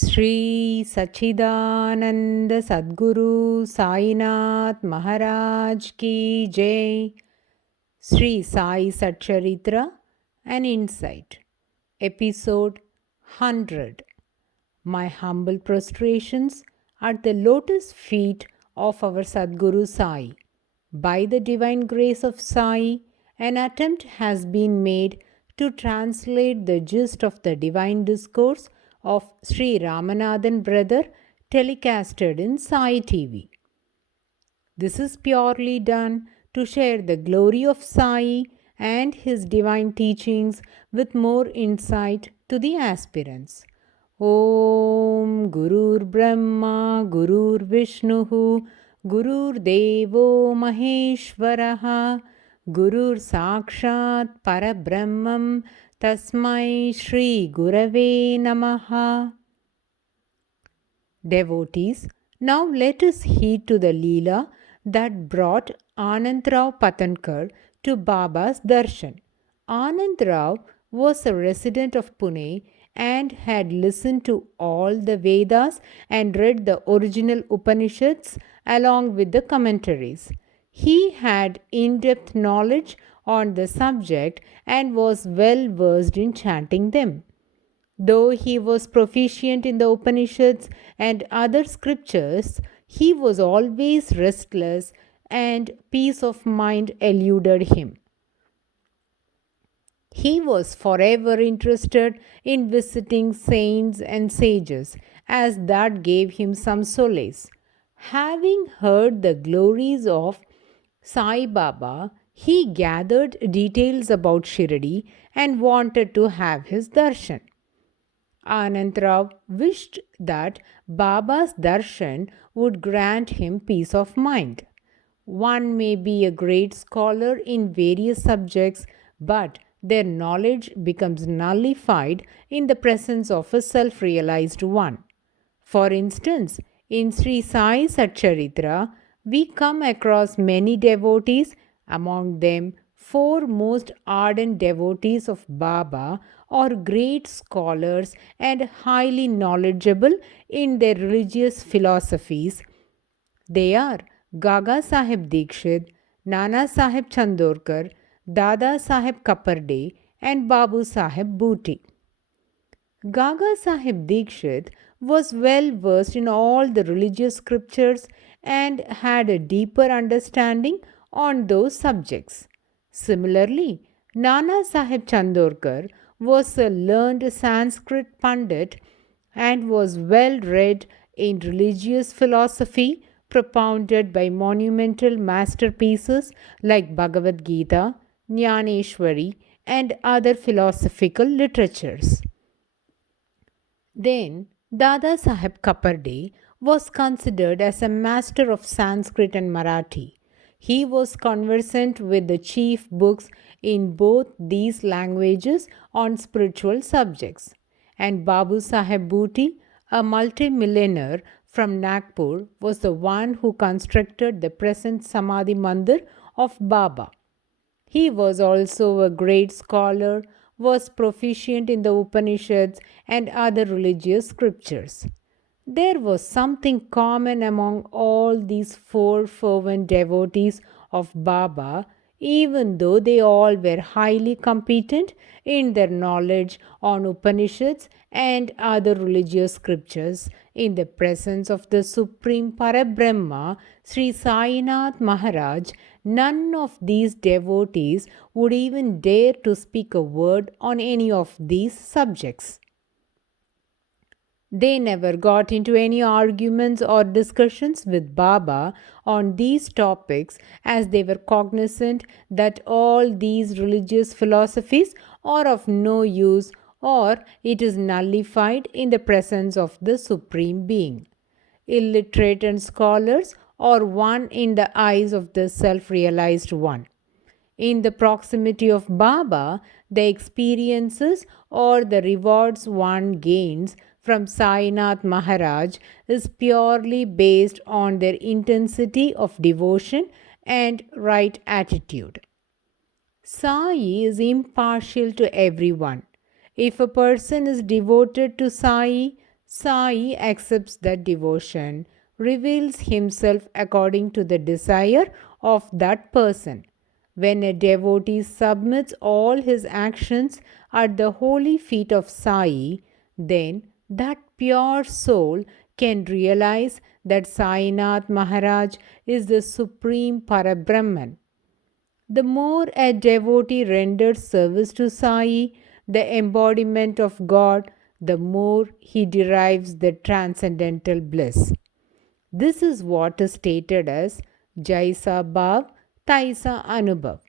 Sri Sachidananda Sadguru Sainath Maharaj Ki Jai. Sri Sai Satcharitra, an Insight. Episode-100. My humble prostrations at the lotus feet of our Sadguru Sai. By the divine grace of Sai, an attempt has been made to translate the gist of the divine discourse of Sri Ramanathan brother telecasted in Sai TV. This is purely done to share the glory of Sai and his divine teachings with more insight to the aspirants. Om Gurur Brahma Gurur Vishnuhu Gurur Devo Maheshwaraha Gurur Sakshat Parabrahmam Tasmai Shri Gurave Namaha. Devotees, now let us heed to the Leela that brought Anandrao Patankar to Baba's darshan. Anandrao was a resident of Pune and had listened to all the Vedas and read the original Upanishads along with the commentaries. He had in-depth knowledge on the subject and was well versed in chanting them. Though he was proficient in the Upanishads and other scriptures, he was always restless and peace of mind eluded him. He was forever interested in visiting saints and sages, as that gave him some solace. Having heard the glories of Sai Baba, he gathered details about Shirdi and wanted to have his darshan. Anandrao wished that Baba's darshan would grant him peace of mind. One may be a great scholar in various subjects, but their knowledge becomes nullified in the presence of a self-realized one. For instance, in Sri Sai SATCHARITRA, we come across many devotees, among them 4 most ardent devotees of Baba are great scholars and highly knowledgeable in their religious philosophies. They are Gaga Sahib Dikshit, Nana Sahib Chandorkar, Dada Sahib Kaparde, and Babu Sahib Bhuti. Gaga Sahib Dikshit was well versed in all the religious scriptures and had a deeper understanding on those subjects. Similarly, Nana Sahib Chandorkar was a learned Sanskrit Pandit and was well read in religious philosophy propounded by monumental masterpieces like Bhagavad Gita, Jnaneshwari, and other philosophical literatures. Then, Dada Sahib Kaparde was considered as a master of Sanskrit and Marathi. He was conversant with the chief books in both these languages on spiritual subjects. And Babu Sahib Bhuti, a multimillionaire from Nagpur, was the one who constructed the present Samadhi Mandir of Baba. He was also a great scholar, was proficient in the Upanishads and other religious scriptures. There was something common among all these 4 fervent devotees of Baba, even though they all were highly competent in their knowledge on Upanishads and other religious scriptures. In the presence of the Supreme Parabrahma, Sri Sainath Maharaj, none of these devotees would even dare to speak a word on any of these subjects. They never got into any arguments or discussions with Baba on these topics, as they were cognizant that all these religious philosophies are of no use or it is nullified in the presence of the Supreme Being. Illiterate and scholars are one in the eyes of the self-realized one. In the proximity of Baba, the experiences or the rewards one gains from Sainath Maharaj is purely based on their intensity of devotion and right attitude. Sai is impartial to everyone. If a person is devoted to Sai, Sai accepts that devotion, reveals himself according to the desire of that person. When a devotee submits all his actions at the holy feet of Sai, then that pure soul can realize that Sainath Maharaj is the supreme Parabrahman. The more a devotee renders service to Sai, the embodiment of God, the more he derives the transcendental bliss. This is what is stated as Jaisa Bhav, Taisa Anubhav.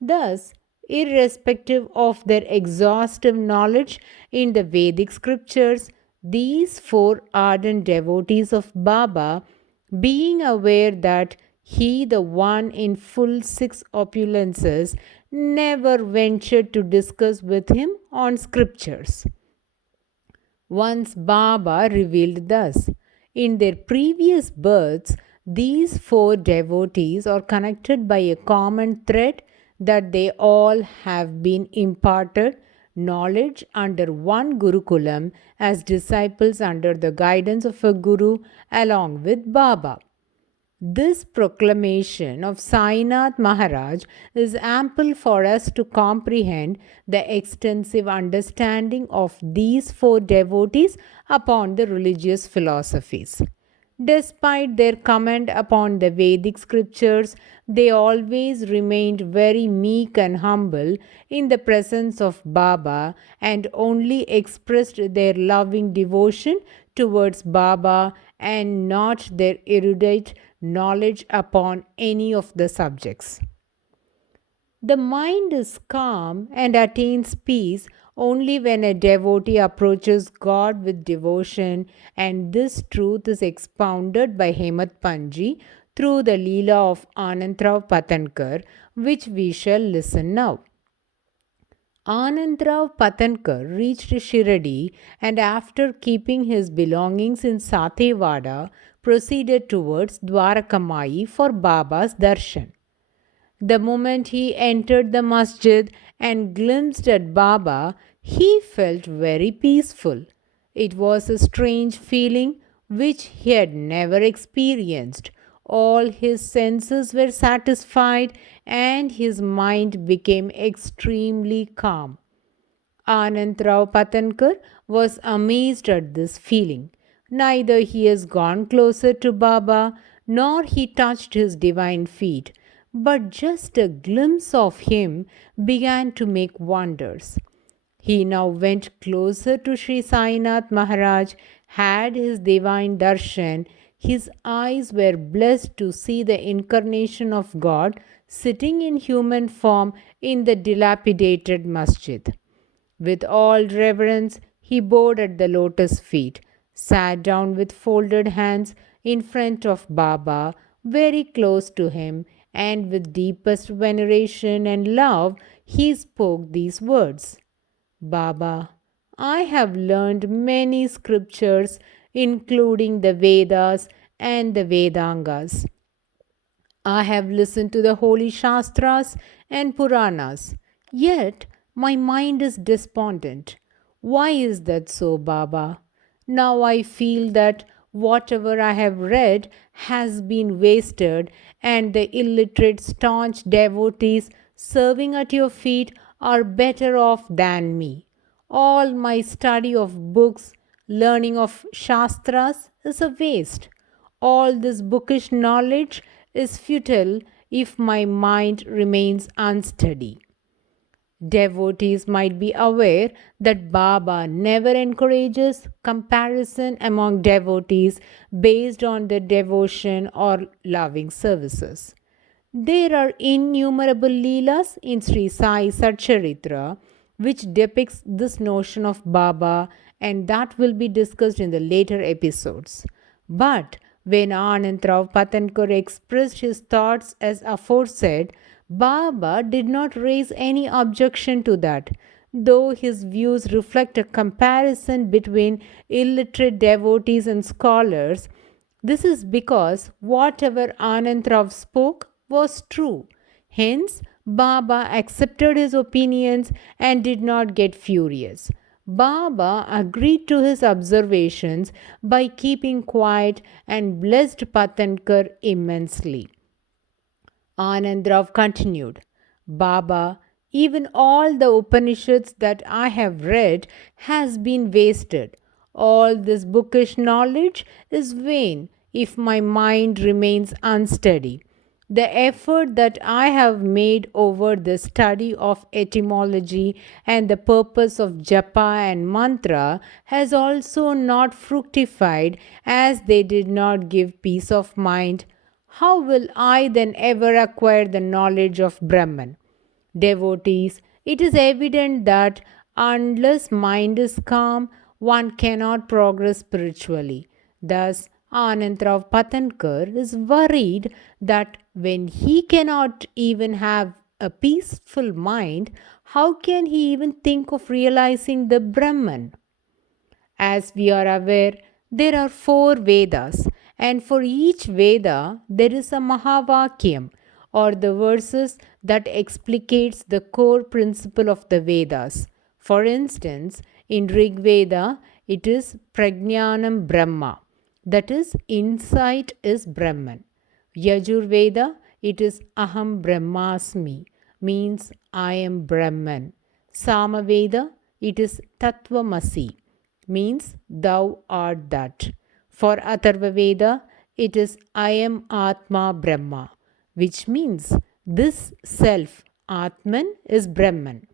Thus, irrespective of their exhaustive knowledge in the Vedic scriptures, these four ardent devotees of Baba, being aware that he, the one in full six opulences, never ventured to discuss with him on scriptures. Once Baba revealed thus, in their previous births, these four devotees are connected by a common thread that they all have been imparted knowledge under one Gurukulam as disciples under the guidance of a Guru along with Baba. This proclamation of Sainath Maharaj is ample for us to comprehend the extensive understanding of these four devotees upon the religious philosophies. Despite their comment upon the Vedic scriptures, they always remained very meek and humble in the presence of Baba and only expressed their loving devotion towards Baba and not their erudite knowledge upon any of the subjects. The mind is calm and attains peace only when a devotee approaches God with devotion, and this truth is expounded by Hemat Panji through the Leela of Anantrao Patankar, which we shall listen now. Anandrav Patankar reached Shiradi and after keeping his belongings in Satewada, proceeded towards Dwarakamai for Baba's darshan. The moment he entered the masjid and glimpsed at Baba, he felt very peaceful. It was a strange feeling which he had never experienced. All his senses were satisfied and his mind became extremely calm. Anandrao Patankar was amazed at this feeling. Neither he has gone closer to Baba nor he touched his divine feet, but just a glimpse of him began to make wonders. He now went closer to Sri Sainath Maharaj, had his divine darshan. His eyes were blessed to see the incarnation of God sitting in human form in the dilapidated masjid. With all reverence, he bowed at the lotus feet, sat down with folded hands in front of Baba, very close to him, and with deepest veneration and love, he spoke these words: Baba, I have learned many scriptures, including the Vedas and the Vedangas. I have listened to the holy Shastras and Puranas, yet my mind is despondent. Why is that so, Baba? Now I feel that whatever I have read has been wasted, and the illiterate, staunch devotees serving at your feet are better off than me. All my study of books, learning of Shastras is a waste. All this bookish knowledge is futile if my mind remains unsteady. Devotees might be aware that Baba never encourages comparison among devotees based on their devotion or loving services. There are innumerable Leelas in Sri Sai SATCHARITRA which depicts this notion of Baba, and that will be discussed in the later episodes. But when Anandrao Patankar expressed his thoughts as aforesaid, Baba did not raise any objection to that, though his views reflect a comparison between illiterate devotees and scholars. This is because whatever Anandrao spoke was true. Hence, Baba accepted his opinions and did not get furious. Baba agreed to his observations by keeping quiet and blessed Patankar immensely. Anandrav continued, Baba, even all the Upanishads that I have read has been wasted. All this bookish knowledge is vain if my mind remains unsteady. The effort that I have made over the study of etymology and the purpose of japa and mantra has also not fructified, as they did not give peace of mind. How will I then ever acquire the knowledge of Brahman? Devotees, it is evident that unless mind is calm, one cannot progress spiritually. Thus, Anandrav Patankar is worried that when he cannot even have a peaceful mind, how can he even think of realizing the Brahman? As we are aware, there are four Vedas, and for each Veda there is a Mahavakyam, or the verses that explicates the core principle of the Vedas. For instance, in Rig Veda, it is Prajnanam Brahma, that is, insight is Brahman. Yajurveda, it is Aham Brahmasmi, means I am Brahman. Samaveda, it is Tattvamasi, means thou art that. For Atharva Veda, it is I am Atma Brahma, which means this self, Atman, is Brahman.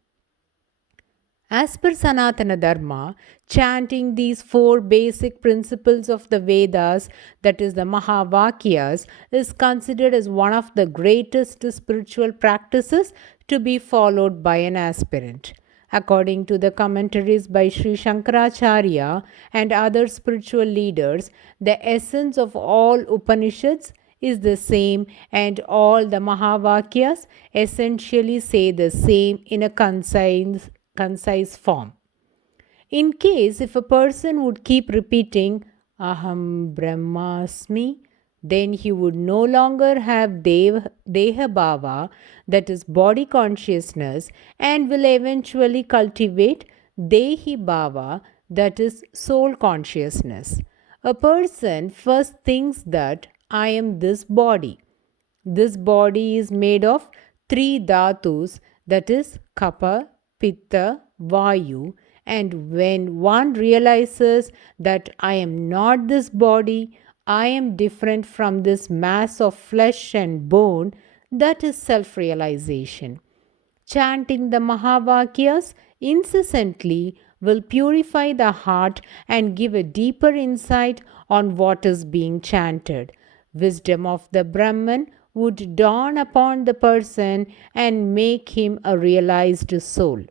As per Sanatana Dharma, chanting these four basic principles of the Vedas, that is the Mahavakyas, is considered as one of the greatest spiritual practices to be followed by an aspirant. According to the commentaries by Sri Shankaracharya and other spiritual leaders, the essence of all Upanishads is the same, and all the Mahavakyas essentially say the same in a concise form. In case if a person would keep repeating Aham Brahmasmi, then he would no longer have Deha Bhava, that is body consciousness, and will eventually cultivate Dehi Bhava, that is soul consciousness. A person first thinks that I am this body. This body is made of three dhatus, that is Kapha, Pitta, Vayu, and when one realizes that I am not this body, I am different from this mass of flesh and bone, that is self realization. Chanting the Mahavakyas incessantly will purify the heart and give a deeper insight on what is being chanted. Wisdom of the Brahman would dawn upon the person and make him a realized soul.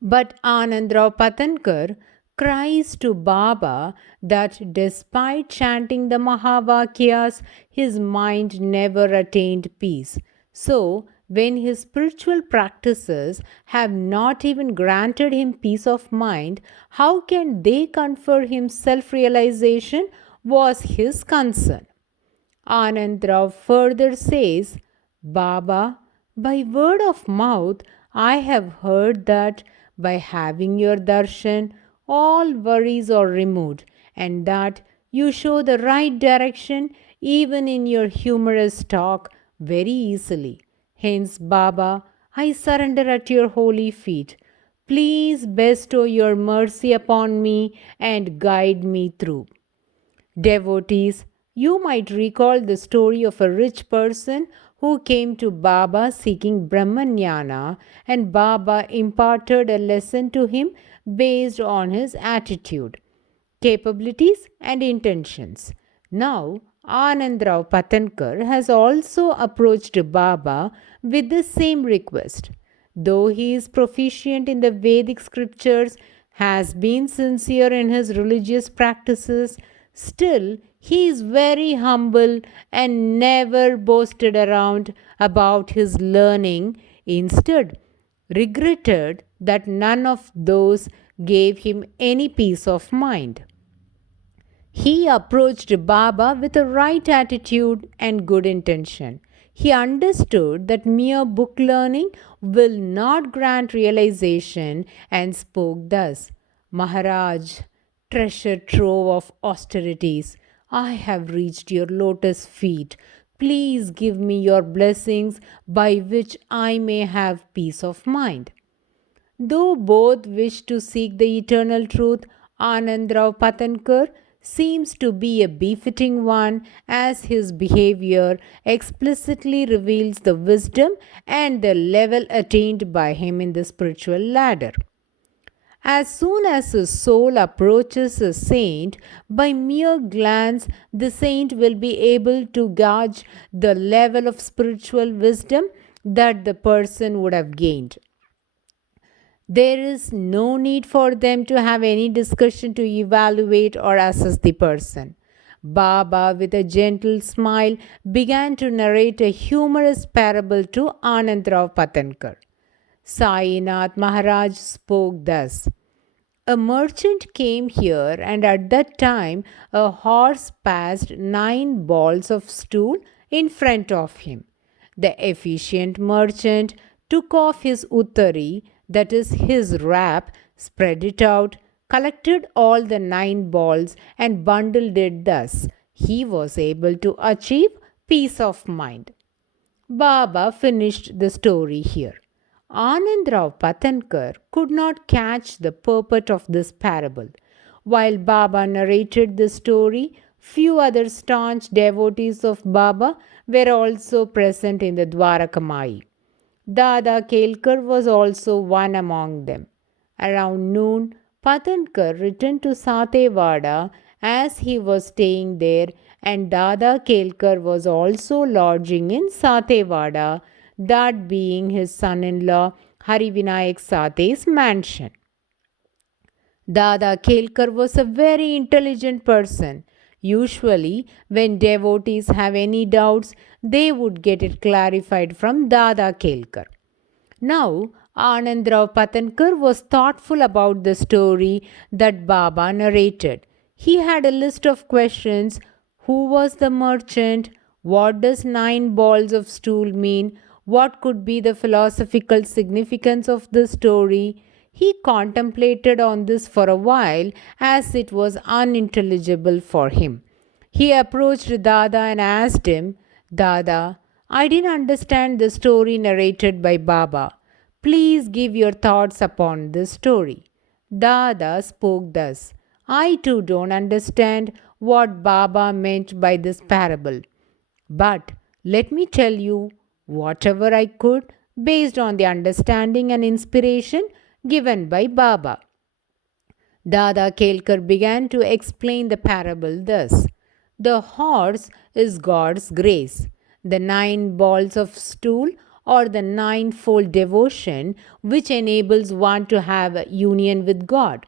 But Anandrav Patankar cries to Baba that despite chanting the Mahavakyas, his mind never attained peace. So, when his spiritual practices have not even granted him peace of mind, how can they confer him self realization? Was his concern. Anandrav further says, Baba, by word of mouth, I have heard that by having your darshan, all worries are removed, and that you show the right direction even in your humorous talk very easily. Hence, Baba, I surrender at your holy feet. Please bestow your mercy upon me and guide me through. Devotees, you might recall the story of a rich person who came to Baba seeking Brahmanyana, and Baba imparted a lesson to him based on his attitude, capabilities, and intentions. Now, Anandrav Patankar has also approached Baba with the same request. Though he is proficient in the Vedic scriptures, has been sincere in his religious practices, still he is very humble and never boasted around about his learning. Instead, regretted that none of those gave him any peace of mind. He approached Baba with a right attitude and good intention. He understood that mere book learning will not grant realization and spoke thus: Maharaj, treasure trove of austerities, I have reached your lotus feet. Please give me your blessings by which I may have peace of mind. Though both wish to seek the eternal truth, Anandrao Patankar seems to be a befitting one, as his behavior explicitly reveals the wisdom and the level attained by him in the spiritual ladder. As soon as his soul approaches a saint, by mere glance, the saint will be able to gauge the level of spiritual wisdom that the person would have gained. There is no need for them to have any discussion to evaluate or assess the person. Baba, with a gentle smile, began to narrate a humorous parable to Anandrao Patankar. Sainath Maharaj spoke thus: A merchant came here, and at that time a horse passed 9 balls of stool in front of him. The efficient merchant took off his uttari, that is his wrap, spread it out, collected all the 9 balls, and bundled it thus. He was able to achieve peace of mind. Baba finished the story here. Anandrao Patankar could not catch the purport of this parable. While Baba narrated the story, few other staunch devotees of Baba were also present in the Dwarakamai. Dada Kelkar was also one among them. Around noon, Patankar returned to Satewada as he was staying there, and Dada Kelkar was also lodging in Satewada, that being his son-in-law Harivinayak Sate's mansion. Dada Kelkar was a very intelligent person. Usually, when devotees have any doubts, they would get it clarified from Dada Kelkar. Now, Anandrao Patankar was thoughtful about the story that Baba narrated. He had a list of questions. Who was the merchant? What does 9 balls of stool mean? What could be the philosophical significance of the story? He contemplated on this for a while, as it was unintelligible for him. He approached Dada and asked him, Dada, I didn't understand the story narrated by Baba. Please give your thoughts upon this story. Dada spoke thus: I too don't understand what Baba meant by this parable. But let me tell you whatever I could based on the understanding and inspiration given by Baba. Dada Kelkar began to explain the parable thus: The horse is God's grace. The 9 balls of stool or the ninefold devotion which enables one to have a union with God.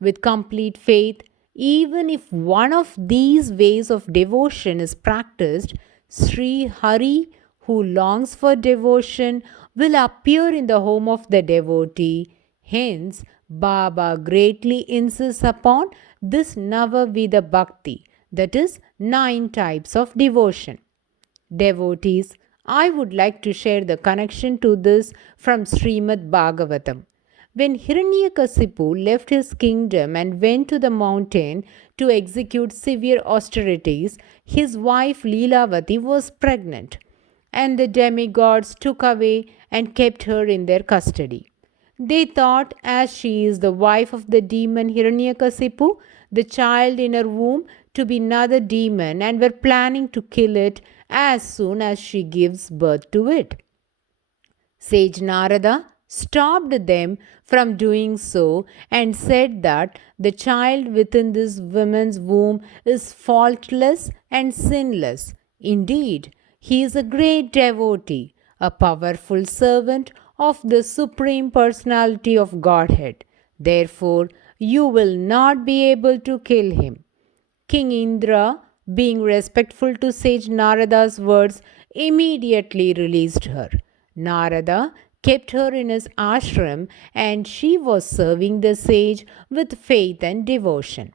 With complete faith, even if one of these ways of devotion is practiced, Sri Hari, who longs for devotion, will appear in the home of the devotee. Hence, Baba greatly insists upon this Navavida Bhakti, that is, 9 types of devotion. Devotees, I would like to share the connection to this from Srimad Bhagavatam. When Hiranyakasipu left his kingdom and went to the mountain to execute severe austerities, his wife Leelavati was pregnant, and the demigods took away and kept her in their custody. They thought, as she is the wife of the demon Hiranyakasipu, the child in her womb to be another demon, and were planning to kill it as soon as she gives birth to it. Sage Narada stopped them from doing so and said that the child within this woman's womb is faultless and sinless. Indeed, he is a great devotee, a powerful servant of the Supreme Personality of Godhead. Therefore, you will not be able to kill him. King Indra, being respectful to sage Narada's words, immediately released her. Narada kept her in his ashram, and she was serving the sage with faith and devotion.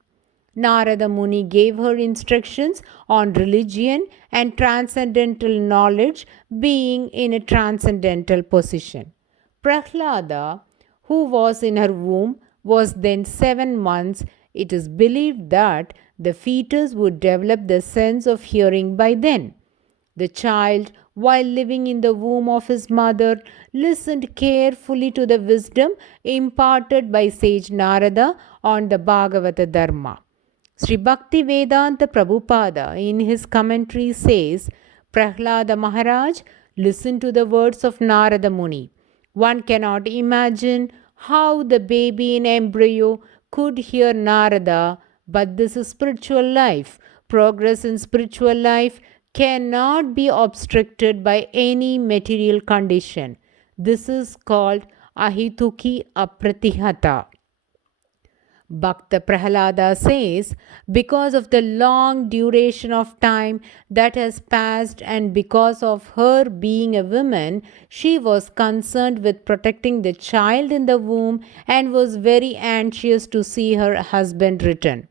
Narada Muni gave her instructions on religion and transcendental knowledge, being in a transcendental position. Prahlada, who was in her womb, was then 7 months. It is believed that the fetus would develop the sense of hearing by then. The child, while living in the womb of his mother, listened carefully to the wisdom imparted by sage Narada on the Bhagavata Dharma. Sri Bhakti Vedanta Prabhupada in his commentary says, Prahlada Maharaj listened to the words of Narada Muni. One cannot imagine how the baby in embryo could hear Narada, but this is spiritual life. Progress in spiritual life cannot be obstructed by any material condition. This is called ahituki apratihata. Bhakta Prahlada says, because of the long duration of time that has passed and because of her being a woman, she was concerned with protecting the child in the womb and was very anxious to see her husband return.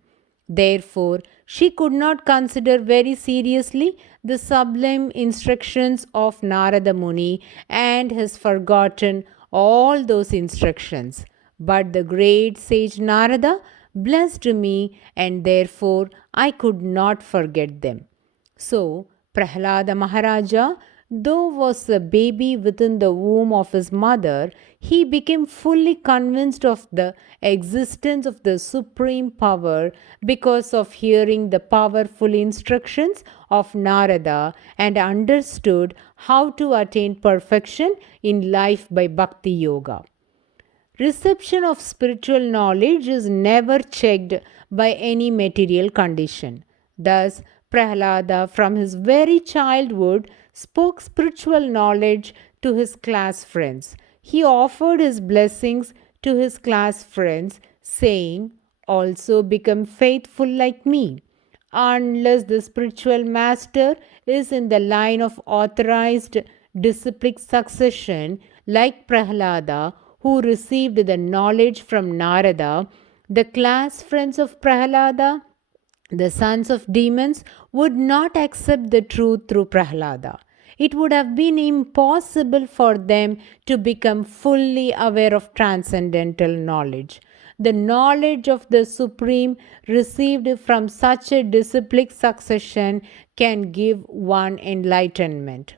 Therefore, she could not consider very seriously the sublime instructions of Narada Muni and has forgotten all those instructions. But the great sage Narada blessed me, and therefore I could not forget them. So, Prahlada Maharaja, though was a baby within the womb of his mother, he became fully convinced of the existence of the supreme power because of hearing the powerful instructions of Narada and understood how to attain perfection in life by Bhakti Yoga. Reception of spiritual knowledge is never checked by any material condition. Thus, Prahlada, from his very childhood, spoke spiritual knowledge to his class friends. He offered his blessings to his class friends, saying, also become faithful like me. Unless the spiritual master is in the line of authorized disciplic succession, like Prahlada, who received the knowledge from Narada, the class friends of Prahlada, the sons of demons, would not accept the truth through Prahlada. It would have been impossible for them to become fully aware of transcendental knowledge. The knowledge of the Supreme received from such a disciplic succession can give one enlightenment.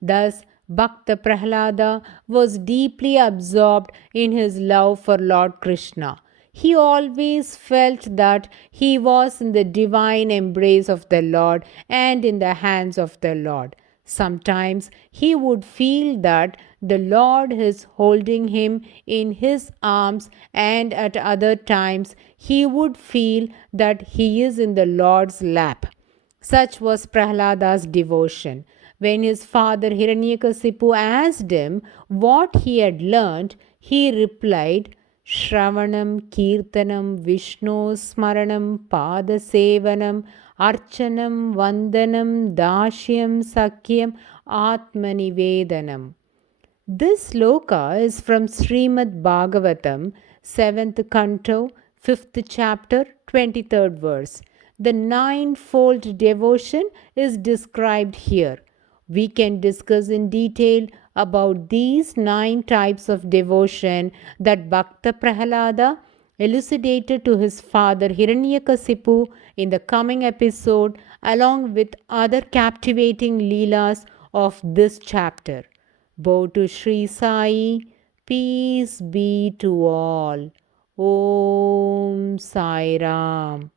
Thus, Bhakta Prahlada was deeply absorbed in his love for Lord Krishna. He always felt that he was in the divine embrace of the Lord and in the hands of the Lord. Sometimes he would feel that the Lord is holding him in his arms, and at other times he would feel that he is in the Lord's lap. Such was Prahlada's devotion. When his father Hiranyakasipu asked him what he had learnt, he replied, Shravanam, Kirtanam, Vishnu Smaranam, Padasevanam, Archanam, Vandanam, Dashyam, Sakyam, Atmanivedanam. This sloka is from Srimad Bhagavatam, 7th canto, 5th chapter, 23rd verse. The ninefold devotion is described here. We can discuss in detail about these 9 types of devotion that Bhakta Prahlada elucidated to his father Hiranyakasipu in the coming episode, along with other captivating leelas of this chapter. Bow to Sri Sai, peace be to all. Om Sai Ram.